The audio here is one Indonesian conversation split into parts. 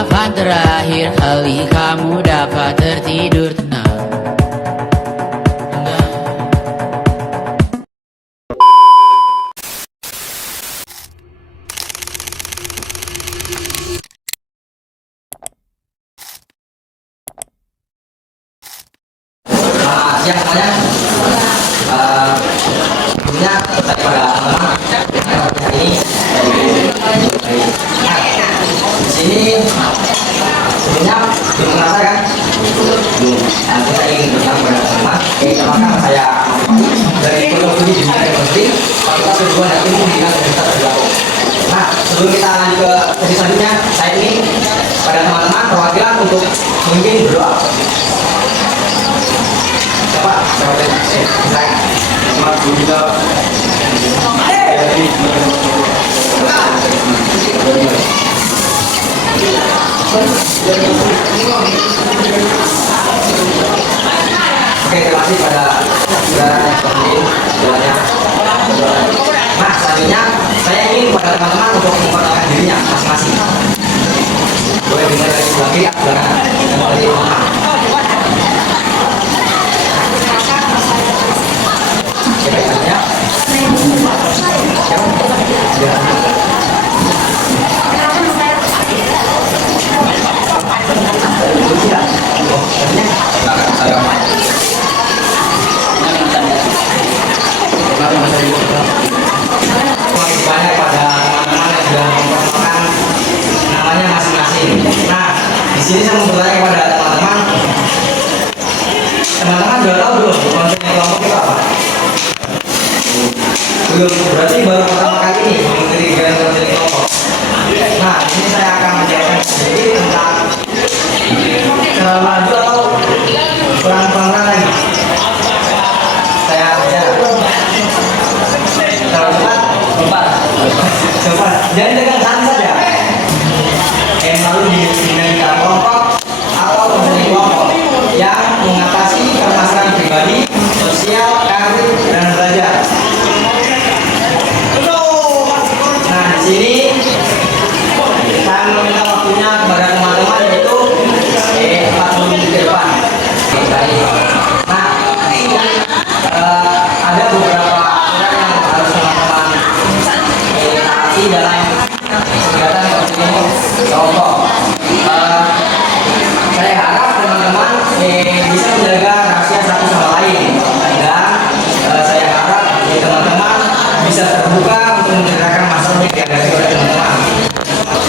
Kapan terakhir kali kamu dapat tertidur tenang? Siang semuanya. Sebelumnya daripada teman-teman hari ini di sini sebelumnya belum merasa kan? Belum. Nah, kita ingin bertanya kepada teman-teman. Apakah saya dari psikologi di dunia ekonomi, fakultas kedua dan ilmu di bidang Universitas Trisakti. Nah, sebelum kita lanjut ke sesi selanjutnya, saya ingin pada teman-teman perwakilan untuk memimpin berdoa. Pak, saya kita oke, terima kasih pada saudara yang penting doanya. Nah, selanjutnya saya ingin pada teman-teman untuk memperkenalkan dirinya masing-masing. Boleh dimulai dari sebelah kiri atau belakang dan dari tengah. Banyak pada teman-teman yang sudah memperkenalkan namanya masing-masing. Nah, di sini saya mau bertanya kepada teman-teman. Teman-teman sudah tahu belum konsep kelompok itu apa? Belum, berarti baru pertama kali ini mengikuti kegiatan konsep kelompok. Nah, di sini saya akan menjelaskan sedikit tentang maju atau kurang lagi. Saya kalau cepat, cepat. Jangan tegang santai saja. Yang lalu dinamika kelompok atau konsep kelompok yang mengatasi permasalahan pribadi, sosial, karir, dan belajar. Nah, di sini saya meminta waktunya kepada teman-teman yaitu 40 menit ke depan. Nah, ada beberapa aturan yang harus teman-teman taati dalam kegiatan kelompok. Saya harap teman-teman bisa menjaga rahasia satu sama lain, dan saya harap teman-teman bisa terbuka untuk menceritakan masalah yang dihadapi oleh teman-teman.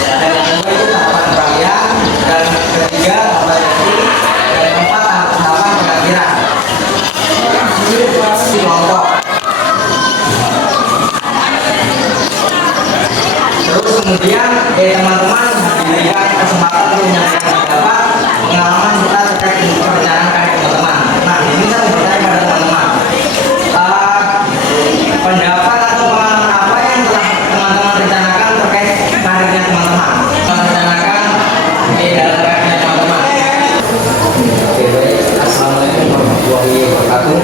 Dan yang kedua itu tahapan peralihan, dan ketiga tahapan etik, dan keempat tahapan pengakhiran. Kelompok. Terus kemudian teman-teman diberikan kesempatan untuk menyampaikan pendapat, pengalaman serta terkait perencanaan karya teman-teman. Nah, di sini saya bertanya pada teman-teman, pendapat atau pengalaman apa yang telah teman-teman rencanakan terkait karirnya teman-teman? Rencanakan dalam karirnya teman-teman. Oke, baik. Assalamualaikum warahmatullahi wabarakatuh.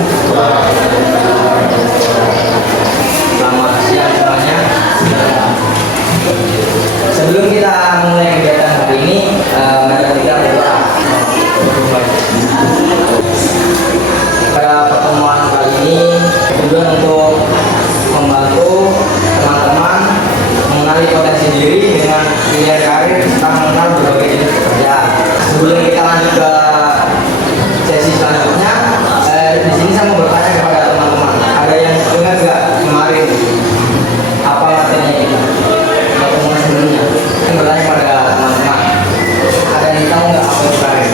Selamat siang semuanya. Sebelum kita mulai kegiatan hari ini, mari kita berdoa. Pada pertemuan kali ini tujuan untuk membantu teman-teman mengenali potensi diri dengan pilihan karir serta mengenal berbagai jenis pekerjaan. Sebelum kita lanjut ke sesi selanjutnya, di sini saya mau bertanya kepada teman-teman, ada yang dengar nggak kemarin apa latihannya kita? Pertemuan sebelumnya, saya bertanya kepada teman-teman, ada yang tahu nggak apa itu karir?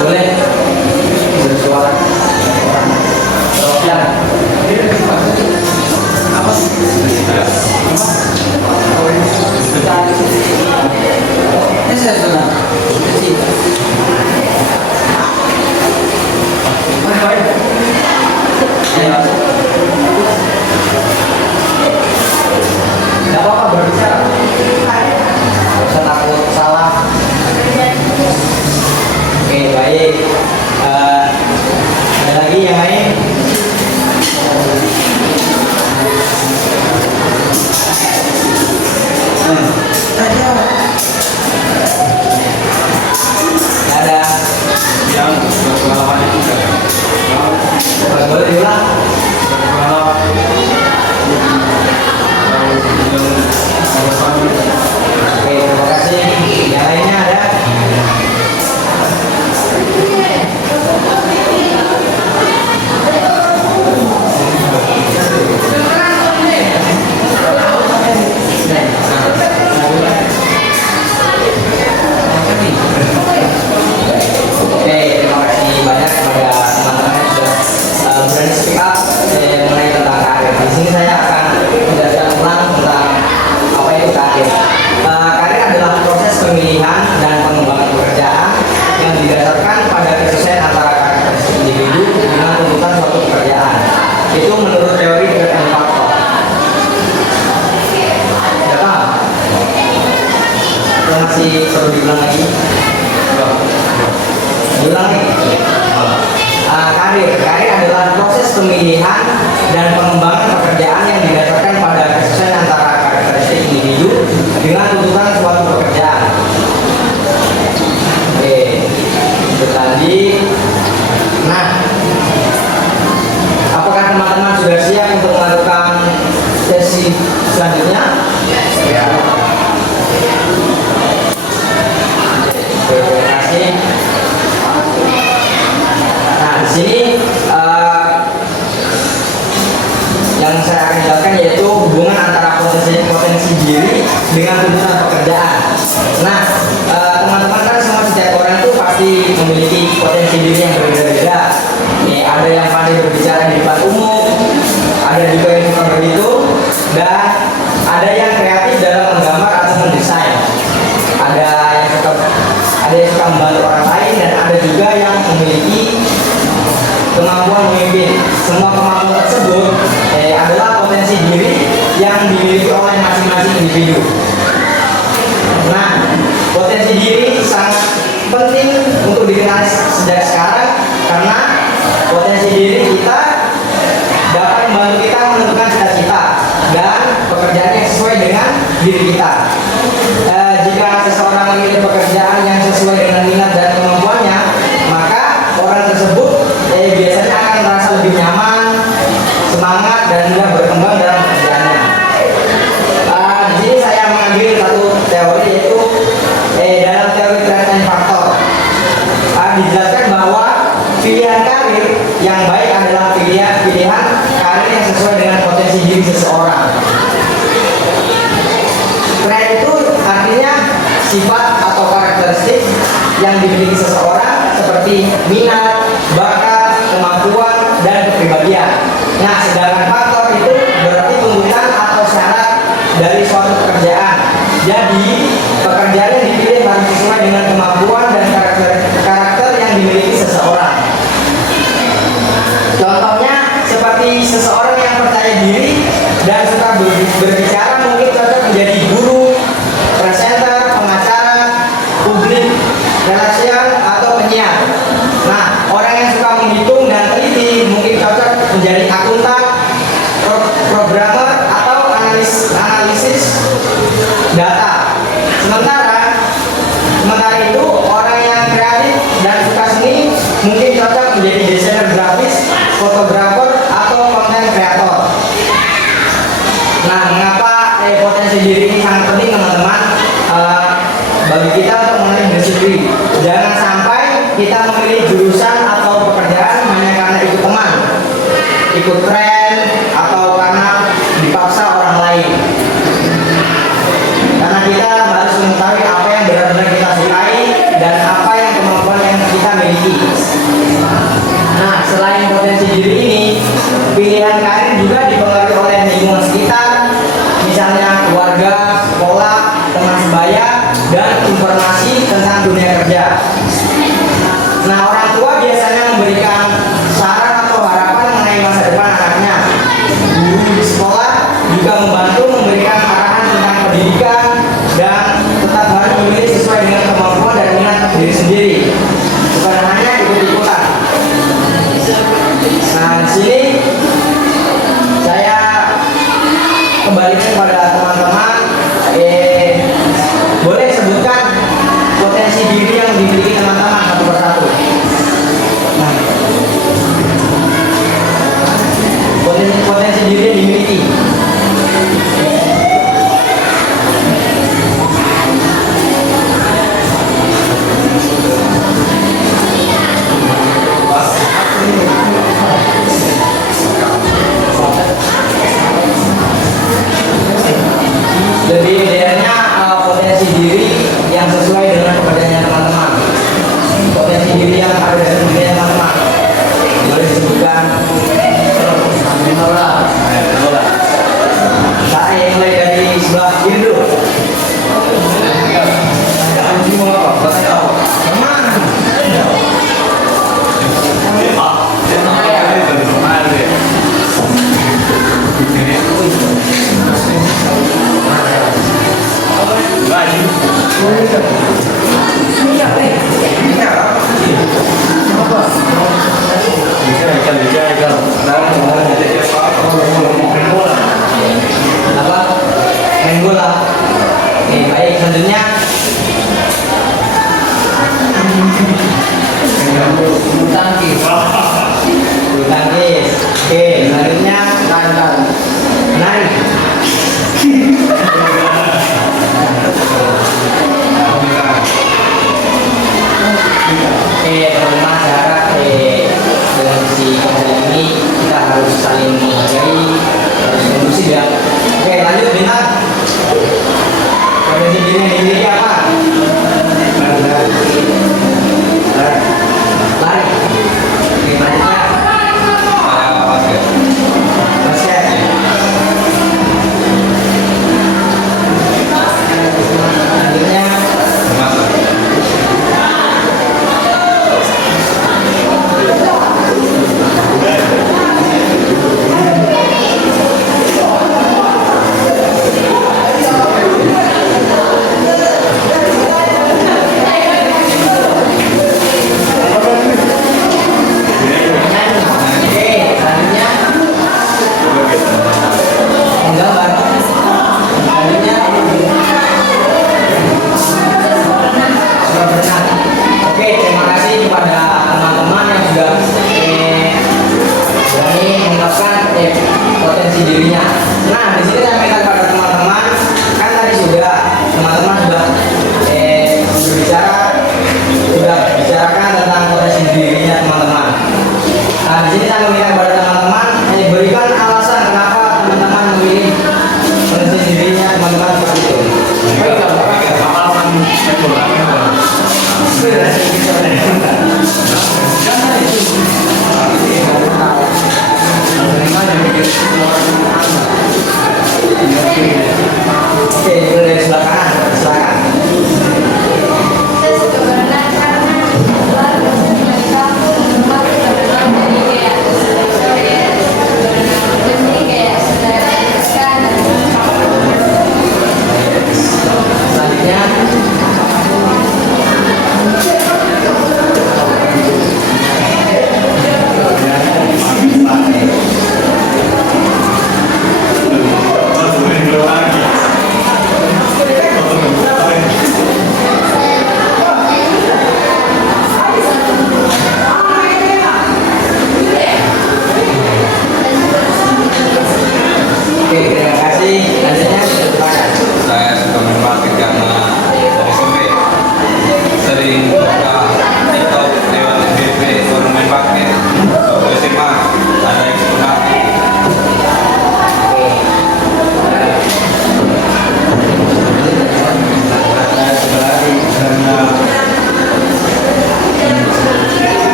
Boleh bersuara orang terwakilan. Apa sih? Ini saya sudah. Tidak apa-apa berbicara. Tidak usah takut salah. Oke, baik. Ada lagi yang lain? diulang nih. Karir adalah proses pemilihan dan pengembangan pekerjaan yang didasarkan pada kesesuaian antara karakteristik individu dengan tuntutan suatu pekerjaan. Oke, itu tadi. Nah, apakah teman-teman sudah siap untuk melakukan sesi selanjutnya? Ya. Terima kasih. Nah, di sini yang saya akan jelaskan yaitu hubungan antara potensi diri dengan tuntutan pekerjaan. Nah, teman-teman kan semua setiap orang itu pasti memiliki potensi diri yang berbeda-beda. Nih, ada yang pandai berbicara di depan umum, ada juga yang suka berhitung, dan ada yang kreatif dalam menggambar atau mendesain. Ada yang suka membantu orang lain, dan ada juga yang memiliki kemampuan memimpin. Semua kemampuan tersebut adalah potensi diri yang dimiliki oleh masing-masing individu. Nah, potensi diri sangat penting untuk dikenal sejak sekarang karena potensi diri kita dapat membantu kita menentukan cita-cita dan pekerjaan yang sesuai dengan diri kita. Jika seseorang memilih pekerjaan yang sesuai dengan minat dan kemampuannya, maka orang tersebut biasanya akan merasa lebih nyaman, semangat, dan mudah berkembang dalam pekerjaannya. Di sini saya mengambil satu teori yaitu dalam teori trend and factor. Dijelaskan bahwa pilihan karir yang baik adalah pilihan karir yang sesuai dengan potensi diri seseorang. Tren itu artinya sifat atau karakteristik yang dimiliki seseorang seperti minat, bakat, kemampuan, dan kepribadian. Nah, sedangkan faktor itu berarti tuntutan atau syarat dari suatu pekerjaan. Jadi, pekerjaan yang dipilih harus sesuai dengan kemampuan dan karakter yang dimiliki seseorang. Contohnya seperti seseorang yang percaya diri dan suka berbicara mungkin cocok menjadi guru, presenter, pengacara, publik relation, atau penyiar. Nah, orang yang suka menghitung dan teliti mungkin cocok menjadi akuntan, programmer, atau analisis data. Sementara itu orang yang kreatif dan suka seni mungkin cocok menjadi desainer grafis, fotografer, atau konten kreator. Nah, mengapa potensi diri ini sangat penting, teman-teman? Bagi kita untuk mengenai diri. Jangan sampai kita memilih jurusan atau pekerjaan hanya karena ikut teman, ikut tren, atau karena dipaksa orang lain. Karena kita harus mengetahui apa yang benar-benar kita sukai dan apa yang kemampuan yang kita miliki. Nah, selain potensi diri ini, pilihan karir juga dipengaruhi oleh lingkungan sekitar, misalnya keluarga, sekolah, teman sebaya, dan informasi tentang dunia kerja. Nah, orang tua biasanya memberikan saran atau harapan mengenai masa depan anaknya. gimana cara dengan si hari ini kita harus saling menghargai, harus kondusif ya. Oke, lanjut Bintang. Profesi diri apa? Lari. Oke, lanjutnya. Basket. Selanjutnya.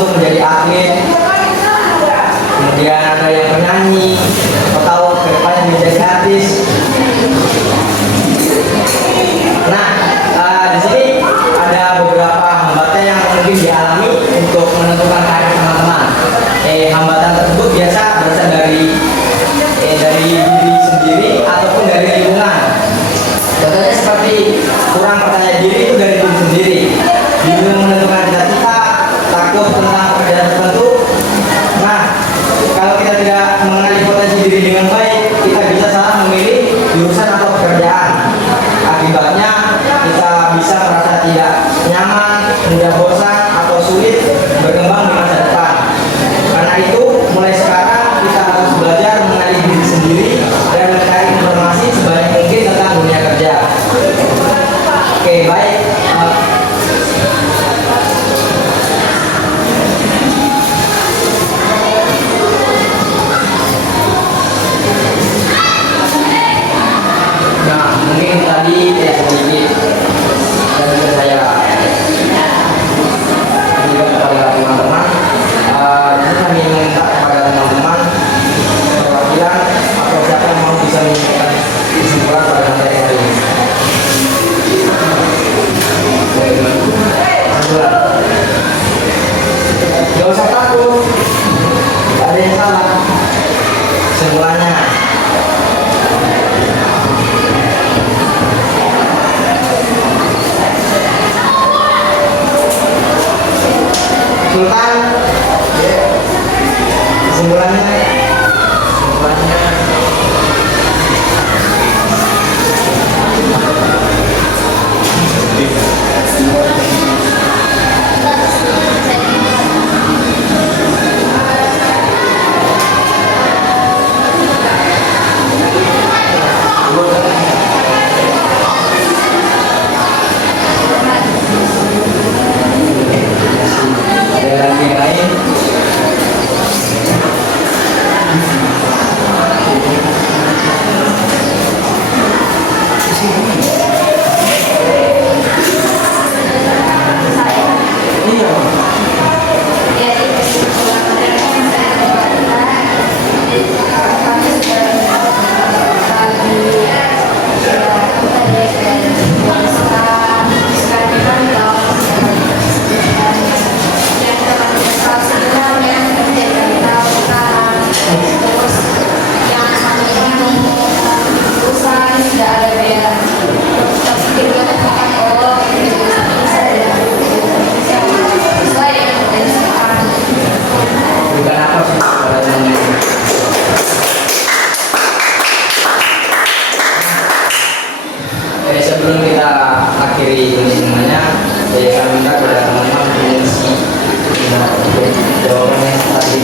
untuk menjadi atlet, kemudian ada yang penyanyi, atau kedepannya menjadi artis. Nah, di sini ada beberapa hambatan yang mungkin dialami untuk menentukan karir teman-teman. Hambatan tersebut biasa berasal dari diri sendiri ataupun dari lingkungan. Contohnya seperti kurang percaya diri itu dari diri sendiri, bingung menentukan cita-cita, takut tentang pekerjaan tertentu. Nah, kalau kita tidak mengenali potensi diri dengan baik, kita bisa salah memilih jurusan atau pekerjaan. Akibatnya kita bisa merasa tidak nyaman, mudah bosan, atau sulit berkembang di masa depan. Karena itu, mulai sekarang kita harus belajar mengenali diri sendiri dan mencari informasi sebanyak mungkin tentang dunia kerja. Oke, baik. Nah, mungkin tadi sedikit dari saya juga kepada teman-teman. Ini kami minta kepada teman-teman perwakilan atau siapa yang mau bisa menyampaikan kesimpulan pada materi hari ini. Gak usah takut, gak ada yang salah. Kesimpulannya, Sultan, kesimpulannya, ada lagi yang lain? Bukan apa sih pada teman-teman. Sebelum kita akhiri ini semuanya, saya minta kepada teman-teman mengisi jawaban yang tadi.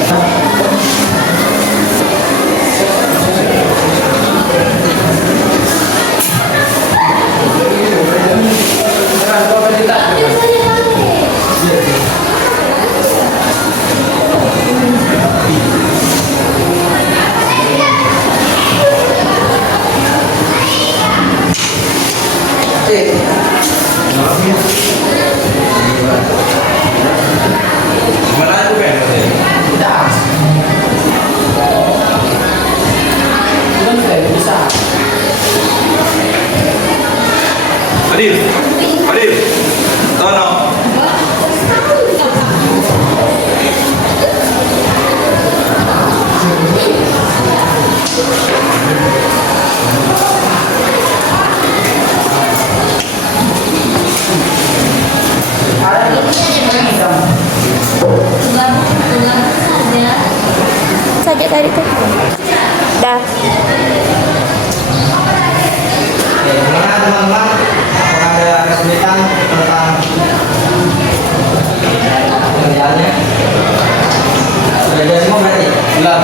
Gimana itu Ben? Bisa. Adil, Adil, Tono. Saja tadi tuh. Dah. Gimana teman-teman? Apakah ada kesulitan tentang kerjaannya? Sudah jelas semua berarti? Jelas.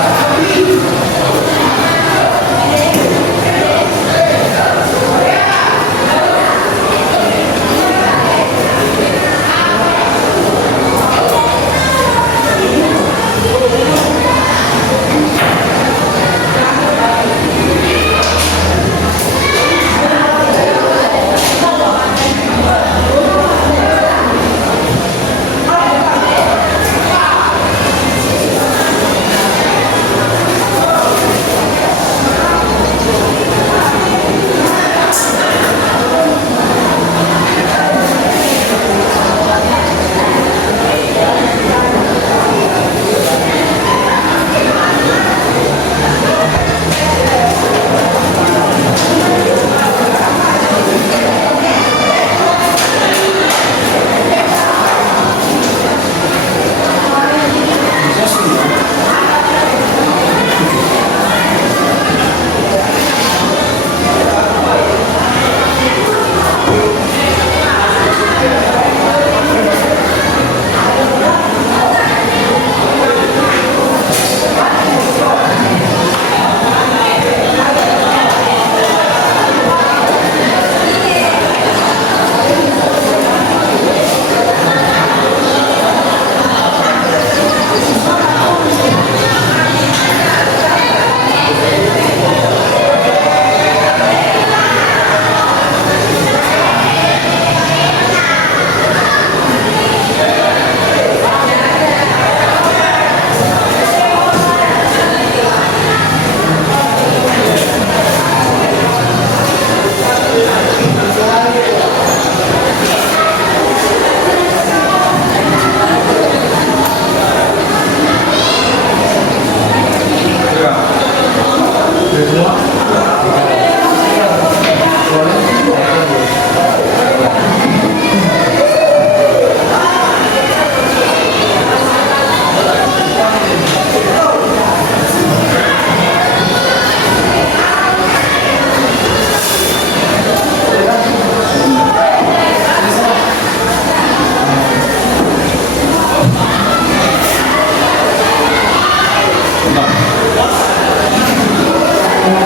Sudah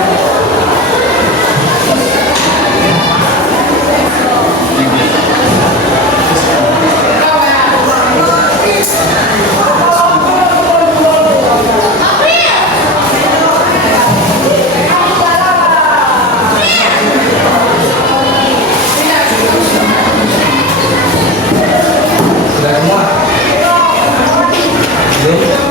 semua? Belum?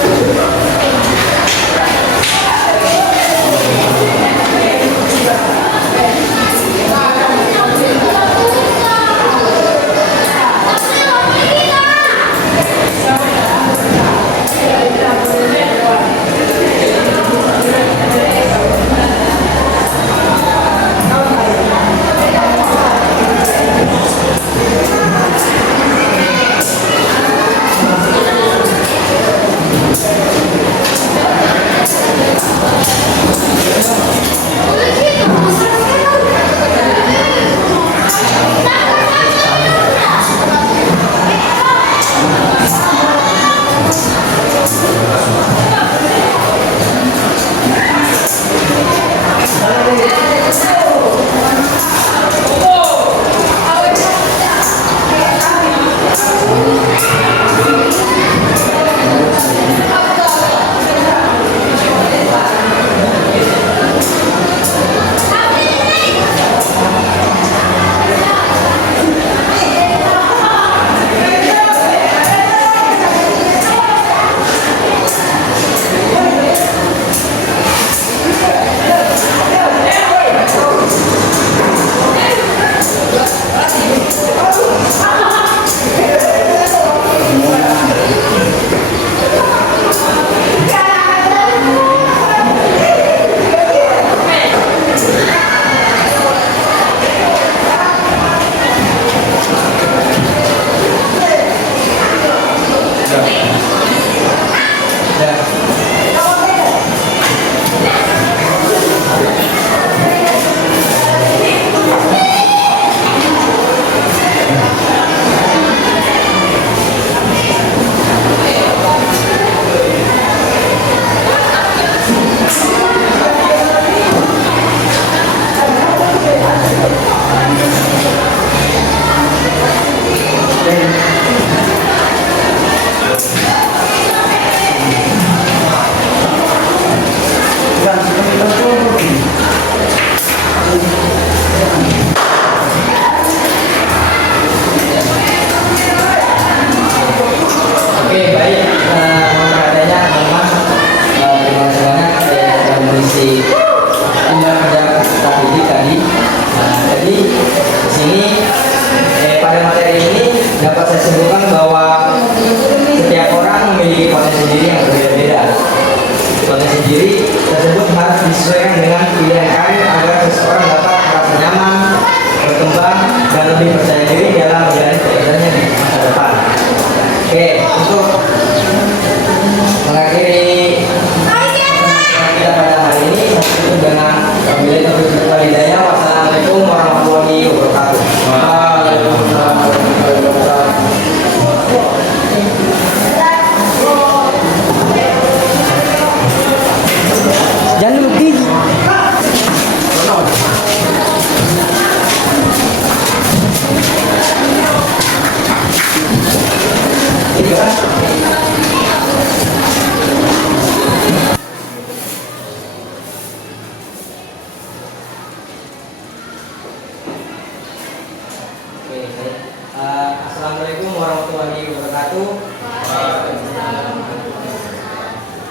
Assalamualaikum warahmatullahi wabarakatuh.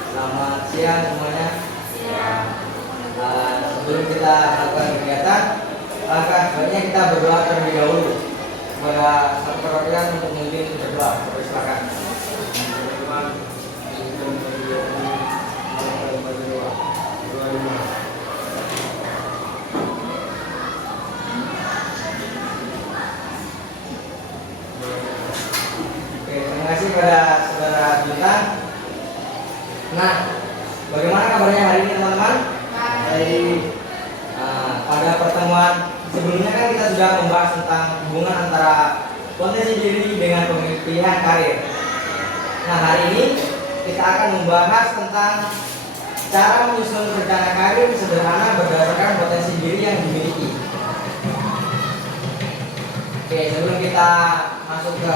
Selamat siang semuanya. Sebelum kita melakukan kegiatan, langkah sebaiknya kita berdoa terlebih dahulu kepada satu perwakilan untuk memimpin berdoa. Silakan. Terima kasih kepada saudara Bintang. Nah, bagaimana kabarnya hari ini teman-teman? Pada pertemuan sebelumnya kan kita sudah membahas tentang hubungan antara potensi diri dengan pemilihan karir. Nah, hari ini kita akan membahas tentang cara menyusun rencana karir sederhana berdasarkan potensi diri yang dimiliki. Oke, sebelum kita masuk ke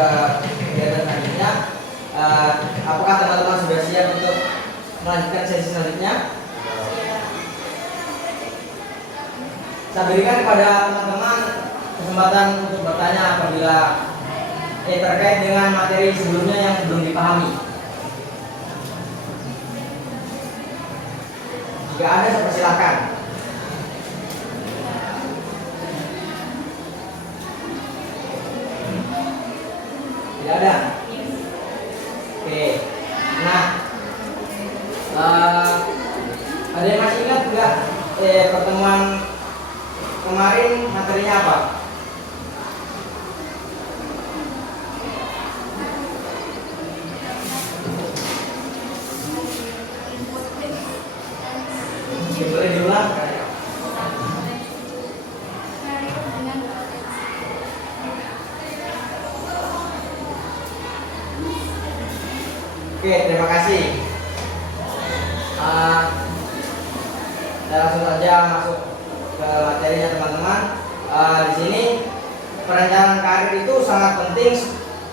kegiatan selanjutnya, apakah teman-teman sudah siap untuk melanjutkan sesi selanjutnya? Saya berikan kepada teman-teman kesempatan untuk bertanya apabila terkait dengan materi sebelumnya yang belum dipahami. Jika ada, saya persilahkan. Tidak ada. Oke. Nah, ada yang masih ingat enggak pertemuan kemarin materinya apa? Boleh diulang? Oke, terima kasih. Kita langsung saja masuk ke materinya teman-teman. Di sini perencanaan karir itu sangat penting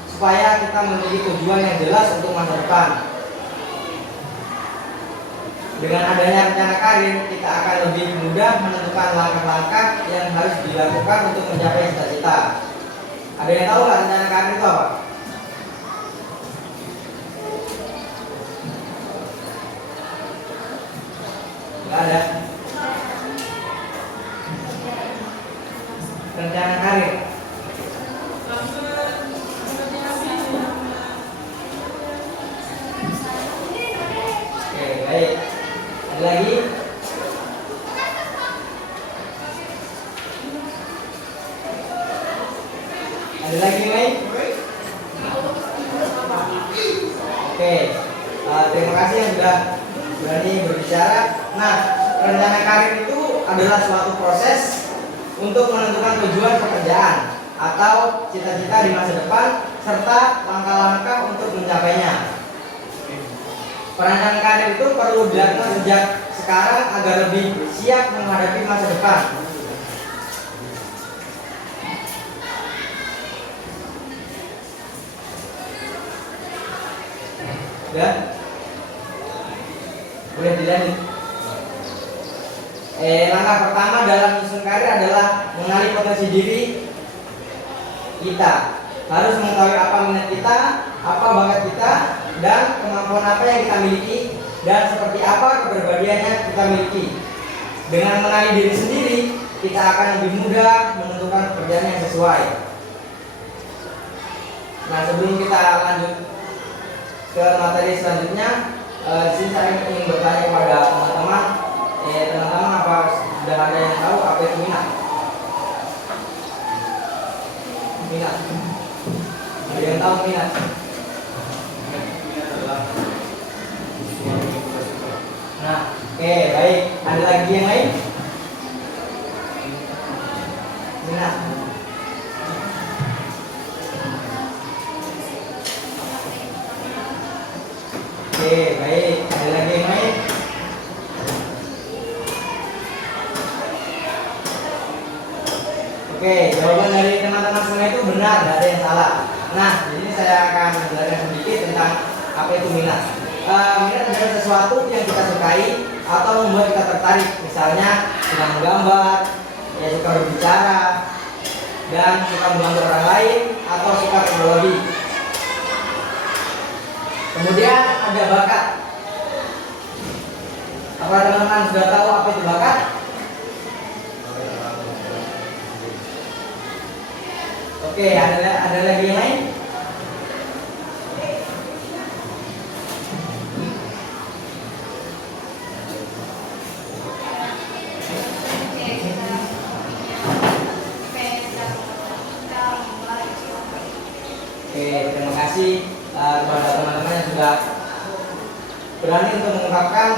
supaya kita memiliki tujuan yang jelas untuk masa depan. Dengan adanya rencana karir, kita akan lebih mudah menentukan langkah-langkah yang harus dilakukan untuk mencapai cita-cita. Ada yang tahu nggak rencana karir itu apa? Nggak ada. Rencana karir. Oke, baik. Ada lagi? Ada lagi, Mei? Oke, terima kasih yang sudah berani berbicara. Nah, rencana karir itu adalah suatu proses untuk menentukan tujuan pekerjaan atau cita-cita di masa depan serta langkah-langkah untuk mencapainya. Perencanaan karir itu perlu dilakukan sejak sekarang agar lebih siap menghadapi masa depan. Ya, boleh dilanjut. Langkah pertama dalam menyusun karir adalah mengenali potensi diri kita. Harus mengetahui apa minat kita, apa bakat kita, dan kemampuan apa yang kita miliki, dan seperti apa kepribadian yang kita miliki. Dengan mengenali diri sendiri, kita akan lebih mudah menentukan pekerjaan yang sesuai. Nah, sebelum kita lanjut ke materi selanjutnya, di sini saya ingin bertanya kepada teman-teman, teman-teman apa sudah ada yang tahu apa itu minat? Minat. Ada yang tahu minat? Nah, oke, baik. Ada lagi yang lain? Minat. Oke, baik. Ada lagi yang lain? Oke, jawaban dari teman-teman semua itu benar, tidak ada yang salah. Nah, di sini saya akan menjelaskan sedikit tentang apa itu minat. Minat adalah sesuatu yang kita sukai atau membuat kita tertarik. Misalnya suka menggambar, ya suka berbicara, dan suka membantu orang lain atau suka teknologi. Kemudian ada bakat. Apakah teman-teman sudah tahu apa itu bakat? Oke, ada lagi yang lain? Oke, terima kasih kepada teman-teman yang sudah berani untuk mengungkapkan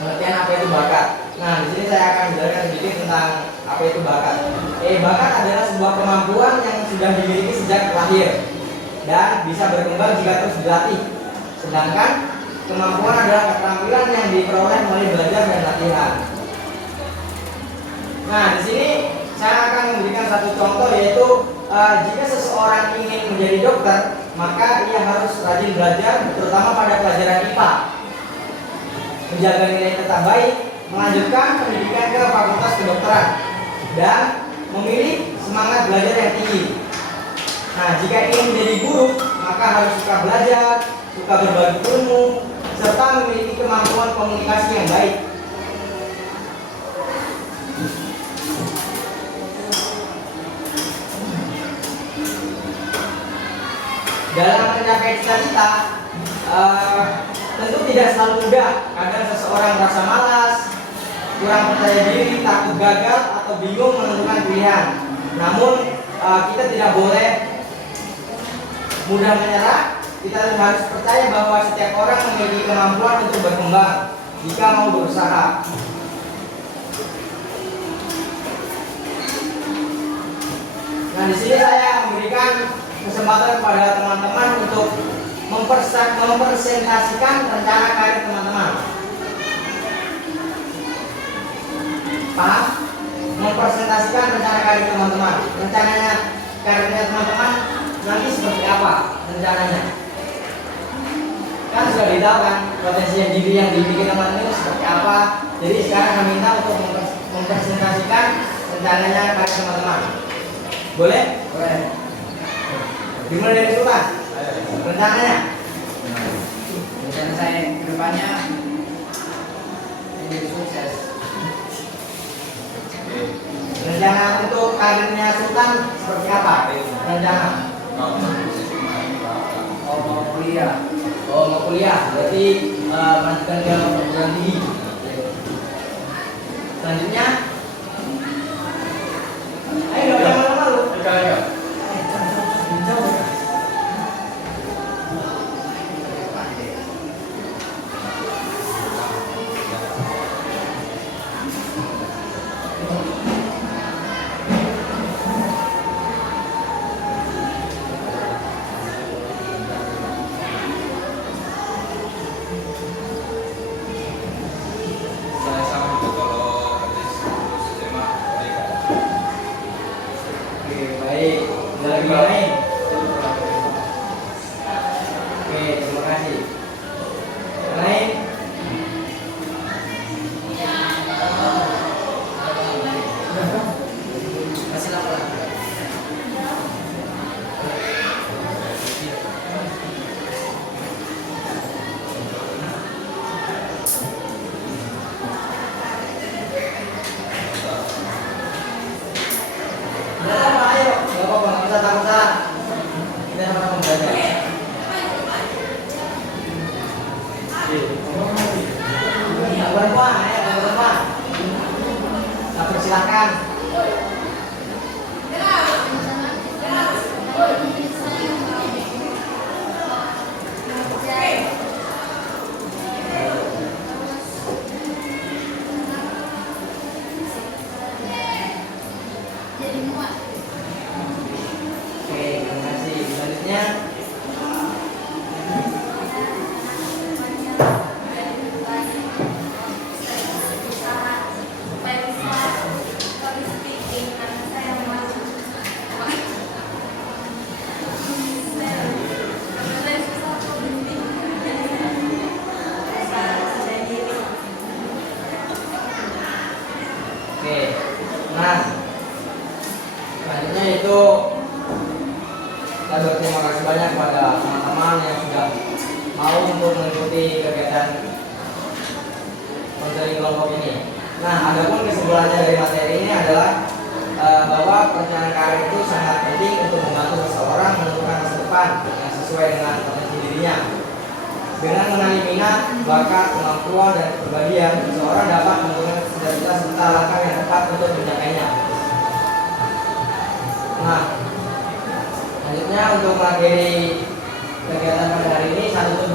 pengertian apa itu bakat. Nah, di sini saya akan menjelaskan sedikit tentang apa itu bakat. Bakat adalah sebuah kemampuan yang sudah dimiliki sejak lahir dan bisa berkembang jika terus dilatih. Sedangkan kemampuan adalah keterampilan yang diperoleh melalui belajar dan latihan. Nah, di sini saya akan memberikan satu contoh, yaitu jika seseorang ingin menjadi dokter, maka ia harus rajin belajar, terutama pada pelajaran IPA, menjaga nilai tetap baik, melanjutkan pendidikan ke fakultas kedokteran, dan memilih semangat belajar yang tinggi. Nah, jika ingin menjadi guru, maka harus suka belajar, suka berbagi ilmu, serta memiliki kemampuan komunikasi yang baik. Dalam mencapai cita-cita, tentu tidak selalu mudah. Kadang seseorang merasa malas, kurang percaya diri, takut gagal, atau bingung menentukan pilihan. Namun, kita tidak boleh mudah menyerah. Kita harus percaya bahwa setiap orang memiliki kemampuan untuk berkembang jika mau berusaha. Nah, di sini saya memberikan kesempatan kepada teman-teman untuk mempresentasikan rencana karir teman-teman. Paham? Mempresentasikan rencana karir teman-teman. Rencananya karirnya teman-teman nanti seperti apa rencananya? Kan sudah ditahu kan potensi yang dibikin teman itu seperti apa. Jadi sekarang kami minta untuk mempresentasikan rencananya karir teman-teman. Boleh? Boleh. Dimulai dari Sultan. Rencananya? Rencana saya ke depannya menjadi sukses. Rencana untuk karirnya Sultan seperti apa? Rencana? Mau kuliah. Oh, mau kuliah, berarti melanjutkan ke perguruan tinggi. Selanjutnya, ayo nggak usah malu-malu. Saya sama juga kalau lulus SMA kuliah. Oke, baik. Ada lagi yang lain? Oke, terima kasih. Yang lain? Kasih laporan. Udah apa? Ayo, nggak apa-apa, nggak usah takut-takut. Kita sama-sama belajar. Yang perempuan, ayo yang perempuan. Nah, persilakan. Oke, terima kasih. Selanjutnya, oke. Nah, selanjutnya itu saya berterima kasih banyak kepada teman-teman yang sudah mau untuk mengikuti kegiatan konseling kelompok ini. Nah, adapun kesimpulannya dari materi ini adalah bahwa perencanaan karir itu sangat penting untuk membantu seseorang menentukan masa depan yang sesuai dengan potensi dirinya. Dengan mengenali minat, bakat, kemampuan, dan kepribadian, seseorang dapat menentukan cita-cita serta langkah yang tepat untuk mencapainya. Nah, selanjutnya untuk mengakhiri kegiatan pada hari ini, saya tutup